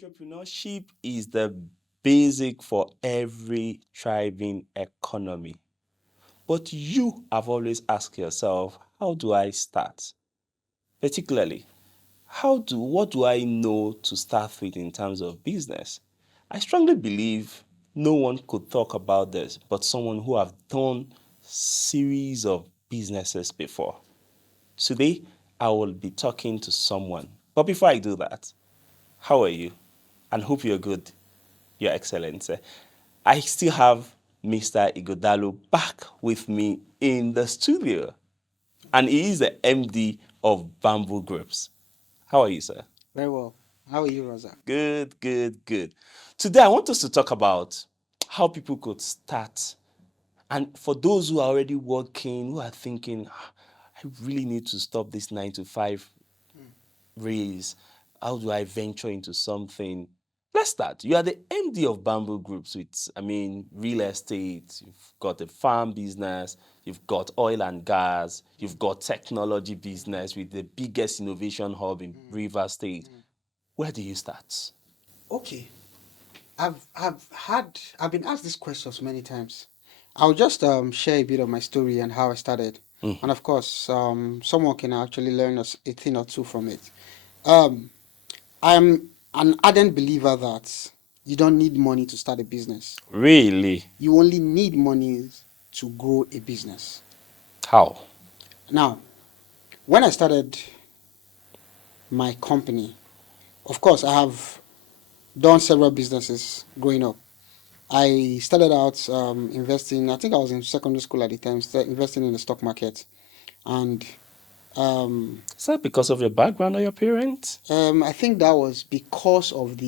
Entrepreneurship is the basic for every thriving economy. But you have always asked yourself, how do I start? Particularly, what do I know to start with in terms of business? I strongly believe no one could talk about this but someone who have done series of businesses before. Today, I will be talking to someone. But before I do that, how are you? And hope you're good, Your Excellency. I still have Mr. Igodalu back with me in the studio. And he is the MD of Bamboo Groups. How are you, sir? Very well. How are you, Rasak? Good. Today, I want us to talk about how people could start. And for those who are already working, who are thinking, I really need to stop this 9 to 5 race. How do I venture into something? Let's start. You are the MD of Bamboo Groups with, real estate. You've got a farm business. You've got oil and gas. You've got technology business with the biggest innovation hub in River State. Where do you start? Okay. I've been asked these questions many times. I'll just share a bit of my story and how I started. And of course, someone can actually learn a thing or two from it. Um, I'm an ardent believer that you don't need money to start a business. Really? You only need money to grow a business. How? Now, when I started my company, of course, I have done several businesses growing up. I started out investing. I think I was in secondary school at the time, investing in the stock market, and Is that because of your background or your parents? I think that was because of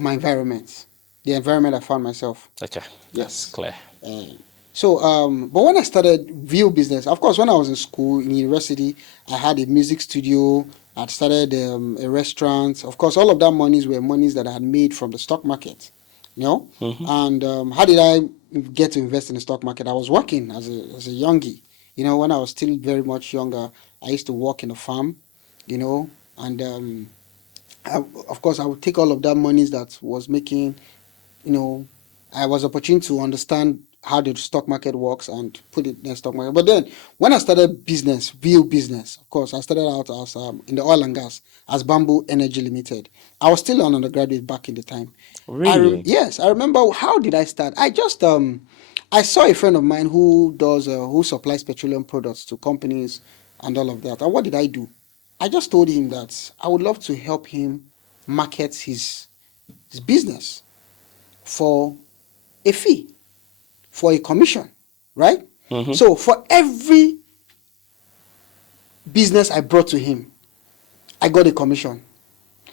my environment, the environment I found myself. Okay, that's Yes. clear. But when I started real business, of course, when I was in school, in university, I had a music studio. I'd started a restaurant. Of course, all of that monies were monies that I had made from the stock market, you know. And how did I get to invest in the stock market? I was working as a youngie, you know, when I was still very much younger. I used to work in a farm, you know, and of course, I would take all of that monies that was making, you know, I was opportune to understand how the stock market works and put it in the stock market. But then when I started business, real business, of course, I started out as in the oil and gas as Bamboo Energy Limited. I was still an undergraduate back in the time. Really? Yes, I remember. How did I start? I just I saw a friend of mine who supplies petroleum products to companies and all of that. And what did I do? I just told him that I would love to help him market his business for a fee, for a commission, right? So for every business I brought to him, I got a commission.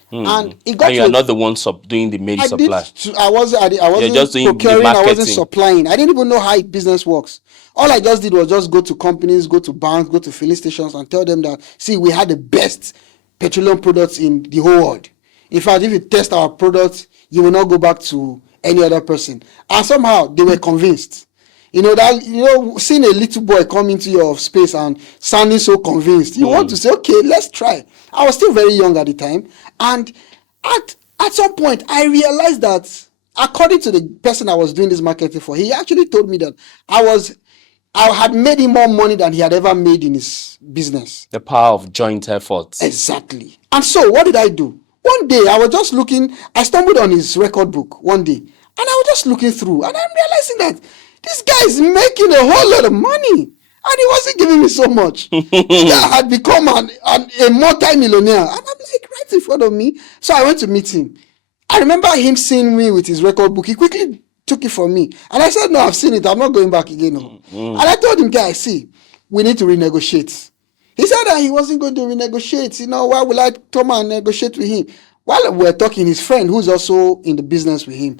And it got And you to are a, not the one doing the main I did. supply. I You're just wasn't doing the procuring. I wasn't marketing. supplying. I didn't even know how business works. All I just did was just go to companies, go to banks, go to filling stations, and tell them that, see, we had the best petroleum products in the whole world. In fact, if you test our products, you will not go back to any other person. And somehow they were convinced. Seeing a little boy come into your space and sounding so convinced, you want to say, okay, let's try. I was still very young at the time, and at some point I realized that according to the person I was doing this marketing for, he actually told me that I had made him more money than he had ever made in his business. The power of joint efforts. Exactly. And so what did I do? One day I was just looking, I stumbled on his record book one day, and I was just looking through, and I'm realizing that this guy is making a whole lot of money, and he wasn't giving me so much. This guy had become a multi-millionaire, and I'm like right in front of me. So I went to meet him. I remember him seeing me with his record book. He quickly took it from me, and I said, "No, I've seen it. I'm not going back again." No. And I told him, "Guy, see, we need to renegotiate." He said that he wasn't going to renegotiate. Why will I come and negotiate with him? While we were talking, his friend, who's also in the business with him,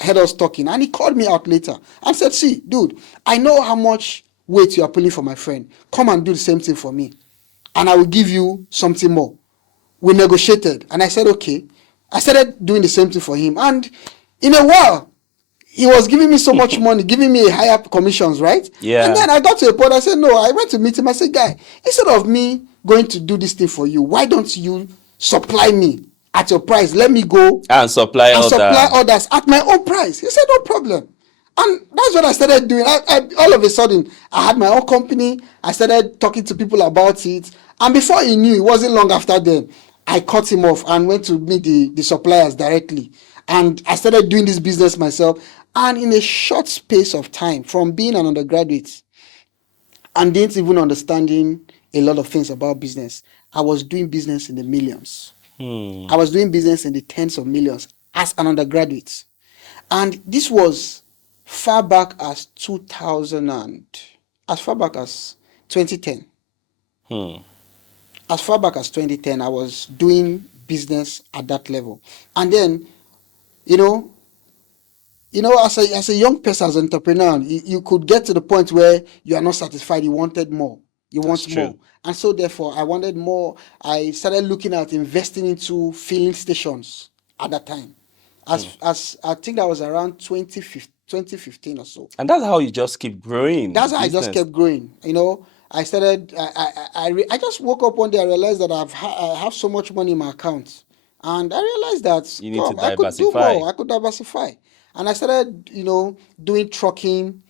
heard us talking, and he called me out later and said, "See, dude, I know how much weight you are pulling for my friend. Come and do the same thing for me, and I will give you something more." We negotiated, and I said, "Okay." I started doing the same thing for him, and in a while, he was giving me so much money, giving me higher commissions, right? Yeah. And then I got to a point, I said, no, I went to meet him. I said, guy, instead of me going to do this thing for you, why don't you supply me at your price. Let me go And supply and supply other. others at my own price. He said, no problem. And that's what I started doing. All of a sudden, I had my own company. I started talking to people about it. And before he knew, it wasn't long after then, I cut him off and went to meet the suppliers directly. And I started doing this business myself. And in a short space of time, from being an undergraduate and didn't even understanding a lot of things about business, I was doing business in the millions. I was doing business in the tens of millions as an undergraduate. And this was far back as 2000 and as far back as 2010. As far back as 2010, I was doing business at that level. And then, you know, as a young person, as an entrepreneur, you could get to the point where you are not satisfied. You wanted more. You That's want more. true. And so therefore, I wanted more. I started looking at investing into filling stations at that time. As I think that was around 2015 or so. And that's how you just keep growing the That's how I just business. kept growing. I started. I just woke up one day. I realized that I have so much money in my account, and I realized that You need to God, I could do diversify. more. I could diversify, and I started, doing trucking.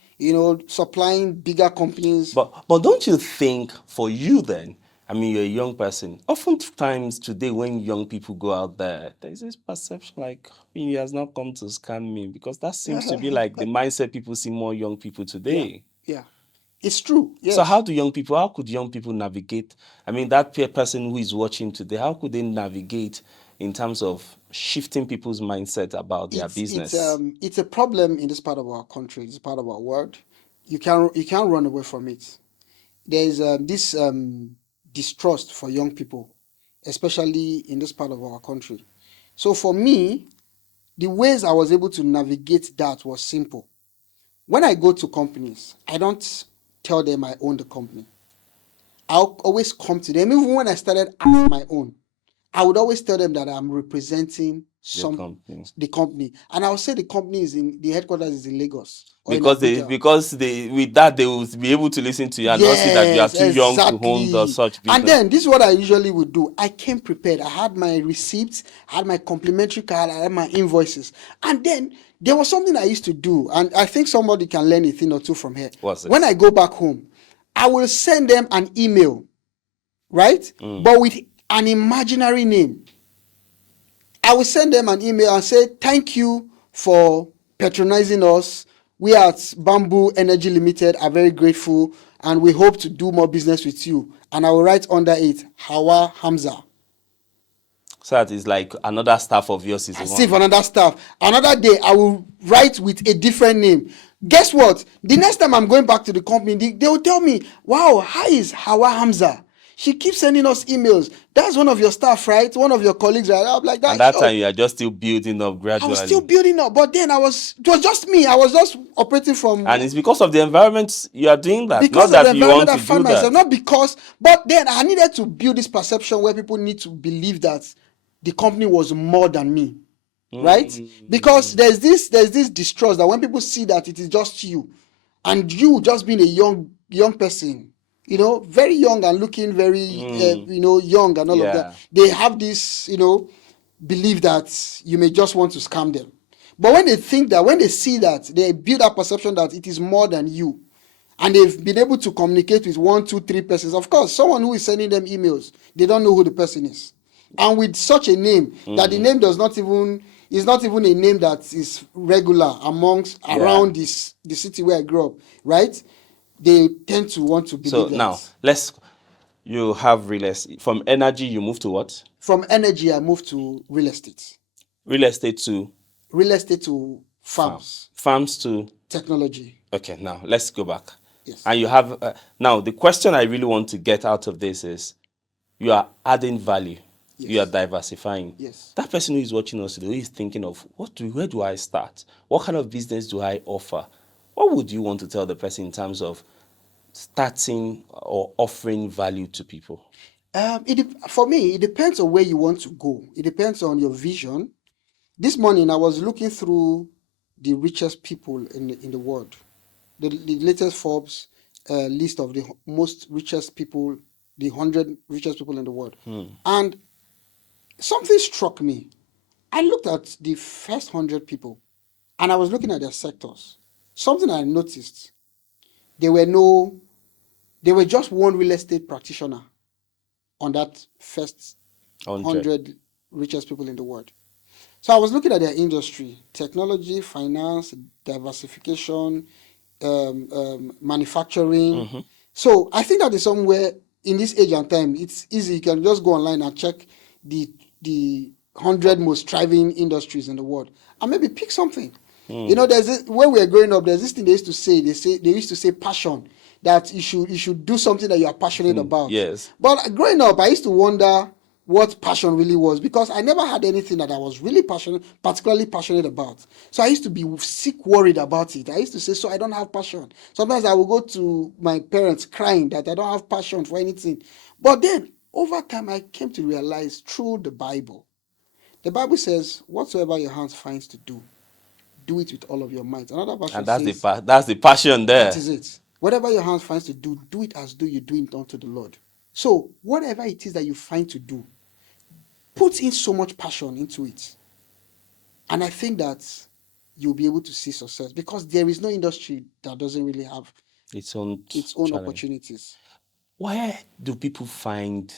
Supplying bigger companies. But don't you think for you then, I mean, you're a young person. Oftentimes today, when young people go out there, there's this perception like, he has not come to scam me, because that seems to be like the mindset people see more young people Yeah, today. yeah, it's true. So Yes, how could young people navigate? I mean, that peer person who is watching today, how could they navigate in terms of shifting people's mindset about their business? it's a problem in this part of our country. It's part of our world. You can't run away from it. There's this distrust for young people, especially in this part of our country. So for me, the ways I was able to navigate that was simple. When I go to companies, I don't tell them I own the company. I'll always come to them. Even when I started as my own, I would always tell them that I'm representing Your company. the company, and I'll say the headquarters is in Lagos or in Because Abuja. they with that they will be able to listen to you and not see that you are Yes, too young to own the exactly. such And business. then this is what I usually would do. I came prepared. I had my receipts, I had my complimentary card, I had my invoices. And then there was something I used to do, and I think somebody can learn a thing or two from here. What's When I this? go back home, I will send them an email, right? But with an imaginary name. I will send them an email and say, thank you for patronizing us. We at Bamboo Energy Limited are very grateful and we hope to do more business with you. And I will write under it, Hawa Hamza. So that is like another staff of yours is I the see for one. another staff. Another day, I will write with a different name. Guess what? The next time I'm going back to the company, they will tell me, wow, how is Hawa Hamza? She keeps sending us emails. That's one of your staff, right? One of your colleagues, right? I'm like, And that, that sure. time you are just still building up I was still gradually. building up, but then it was just me. I was just operating And from it's because of the environment you are doing that. because Not of the that you environment want I to do found myself, that. not because, but then I needed to build this perception where people need to believe that the company was more than me, right? Because there's this distrust that when people see that it is just you, and you just being a young person, very young and looking very young and all of that, Yeah. they have this believe that you may just want to scam them. But when they see that, they build a perception that it is more than you. And they've been able to communicate with one, two, three persons. Of course, someone who is sending them emails, they don't know who the person is. And with such a name, that the name is not even a name that is regular amongst Yeah. around the city where I grew up, right? They tend to want to So believe now that. you have real estate. From energy, you move to what? From energy, I moved to real estate. Real estate to Real estate to farm. farms, Farms to. technology. Okay, now let's go back. Yes. And you have now the question I really want to get out of this is you are adding value, you are Yes. diversifying. Yes. That person who is watching us today, who is thinking of where do I start? What kind of business do I offer? What would you want to tell the person in terms of starting or offering value to people? For me, it depends on where you want to go. It depends on your vision. This morning, I was looking through the richest people in the world, the latest Forbes list of the most richest people, the 100 richest people in the world. And something struck me. I looked at the first 100 people and I was looking at their sectors. Something I noticed, there were no, there were just one real estate practitioner on that first 100. 100 richest people in the world. So I was looking at their industry, technology, finance, diversification, manufacturing. Mm-hmm. So I think that is somewhere in this age and time, it's easy. You can just go online and check the 100 most thriving industries in the world and maybe pick something. You know, there's this, when we were growing up, there's this thing they used to say. They used to say passion, that you should do something that you are passionate about. Yes. But growing up, I used to wonder what passion really was, because I never had anything that I was really particularly passionate about. So I used to be sick worried about it. I used to say, so I don't have passion. Sometimes I will go to my parents crying that I don't have passion for anything. But then over time, I came to realize through the Bible says, whatsoever your hands finds to do it with all of your might. Another version And that's the says, that's the passion that there. is it. Whatever your hands finds to do it as though you do it unto the Lord. So whatever it is that you find to do, put in so much passion into it. And I think that you'll be able to see success, because there is no industry that doesn't really have Its own its own challenge. opportunities. Where do people find,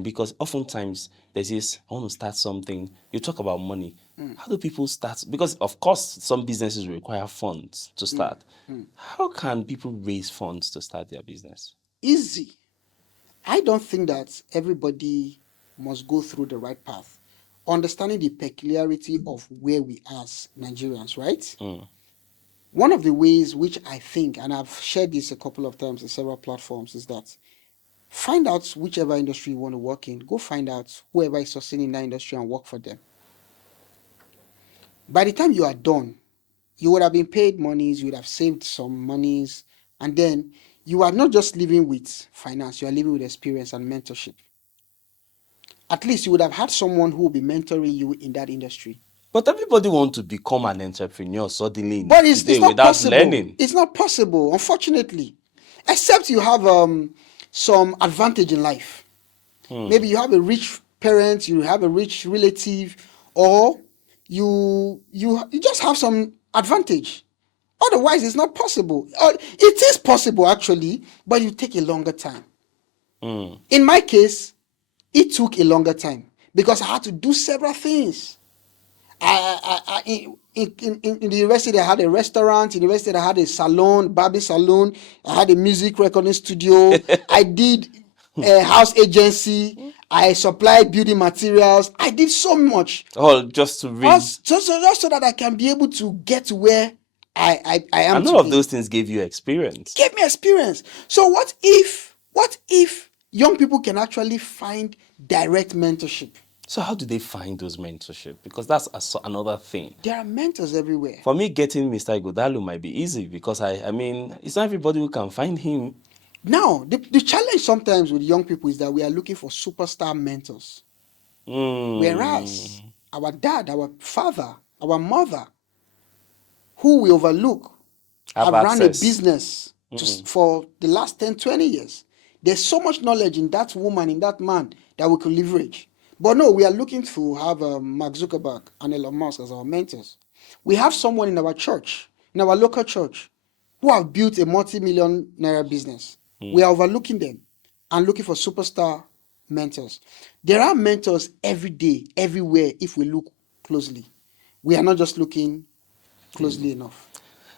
because oftentimes there's this, I want to start something. You talk about money. How do people start? Because of course some businesses require funds to start. How can people raise funds to start their business? Easy. I don't think that everybody must go through the right path. Understanding the peculiarity of where we are as Nigerians, right? One of the ways which I think, and I've shared this a couple of times in several platforms, is that find out whichever industry you want to work in. Go find out whoever is succeeding in that industry and work for them. By the time you are done, you would have been paid monies, you would have saved some monies, and then you are not just living with finance, you are living with experience and mentorship. At least you would have had someone who will be mentoring you in that industry. But everybody wants to become an entrepreneur suddenly But today it's not without possible. learning. It's not possible, unfortunately. Except you have some advantage in life. Maybe you have a rich parent, you have a rich relative, or you just have some advantage. Otherwise, it's not possible. It is possible actually, but you take a longer time. In my case, it took a longer time because I had to do several things. In the university, I had a restaurant. In the university, I had a salon, barbing salon. I had a music recording studio. I did a house agency. I supplied building materials. I did so much, All just to read. just so that I can be able to get to where I am And none of today. those things gave you experience. Gave me experience. So what if young people can actually find direct mentorship? So how do they find those mentorship? Because that's another thing. There are mentors everywhere. For me, getting Mr. Igodalu might be easy because I mean, it's not everybody who can find him. Now, the challenge sometimes with young people is that we are looking for superstar mentors. Whereas our dad, our father, our mother, who we overlook, Have have run a access. business for the last 10, 20 years. There's so much knowledge in that woman, in that man, that we could leverage. But no, we are looking to have Mark Zuckerberg and Elon Musk as our mentors. We have someone in our church, in our local church, who have built a multi-million naira business. We are overlooking them and looking for superstar mentors. There are mentors every day, everywhere, if we look closely. We are not just looking closely enough.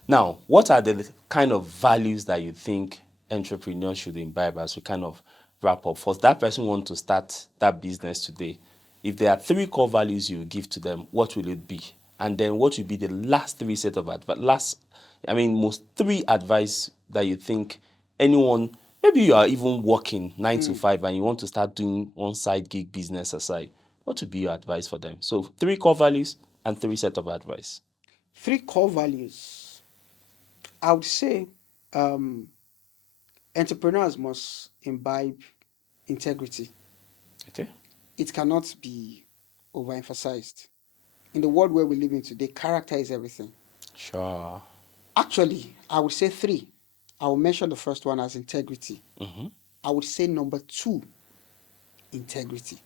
Now, what are the kind of values that you think entrepreneurs should imbibe as we kind of wrap up? For that person who wants to start that business today, if there are 3 core values you give to them, what will it be? And then what will be the last 3 set of advice? Most 3 advice that you think anyone, maybe you are even working 9 to 5 and you want to start doing one side gig business aside, what would be your advice for them? So 3 core values and 3 set of advice. 3 core values. I would say entrepreneurs must imbibe integrity. Okay. It cannot be overemphasized. In the world where we live in today, character is everything. Sure. Actually, I would say 3. I will mention the first one as integrity. I would say number 2, integrity.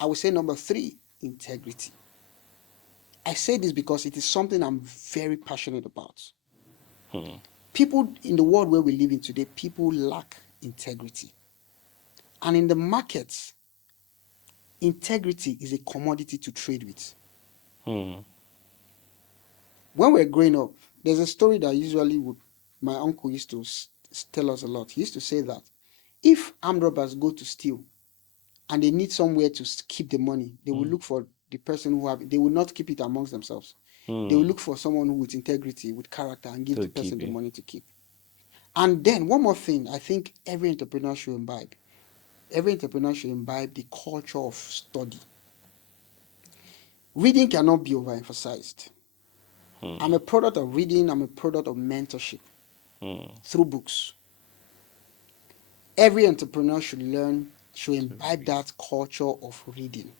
I would say number three, integrity. I say this because it is something I'm very passionate about. People in the world where we live in today, people lack integrity. And in the markets, integrity is a commodity to trade with. Hmm. When we're growing up, there's a story that usually my uncle used to tell us a lot. He used to say that if armed robbers go to steal and they need somewhere to keep the money, they will look for the person who have. They will not keep it amongst themselves. They will look for someone who with integrity, with character, and give To the person keep the it. money to keep. And then one more thing, I think every entrepreneur should imbibe. Every entrepreneur should imbibe the culture of study. Reading cannot be overemphasized. I'm a product of reading. I'm a product of mentorship through books. Every entrepreneur should imbibe that culture of reading.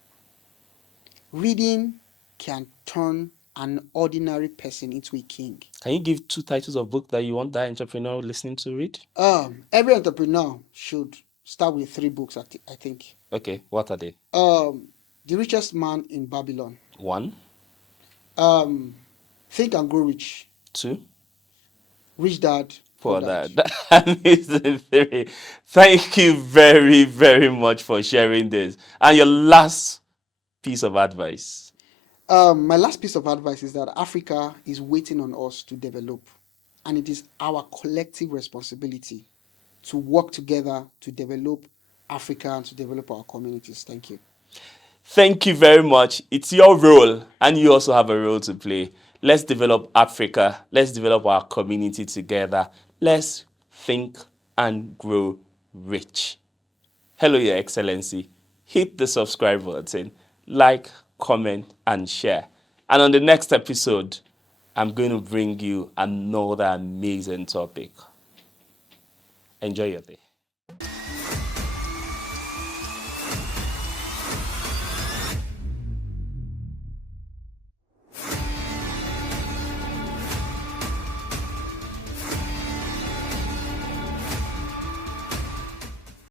Reading can turn an ordinary person into a king. Can you give 2 titles of book that you want that entrepreneur listening to read? Every entrepreneur should start with 3 books, I think. Okay, what are they? The Richest Man in Babylon. 1, Think and Grow Rich. 2, Rich Dad, Poor for Dad. that. That is the 3. Thank you very, very much for sharing this. And your last piece of advice. My last piece of advice is that Africa is waiting on us to develop, and it is our collective responsibility to work together to develop Africa and to develop our communities. Thank you. Thank you very much. It's your role, and you also have a role to play. Let's develop Africa. Let's develop our community together. Let's think and grow rich. Hello, Your Excellency. Hit the subscribe button, like, comment, and share. And on the next episode, I'm going to bring you another amazing topic. Enjoy your day.